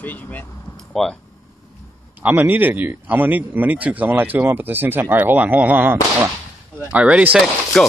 Trade you, man. Why? I'm gonna need it. I'm gonna need two because I'm gonna light two of them up at the same time. All right, hold on. All right, ready, set, go.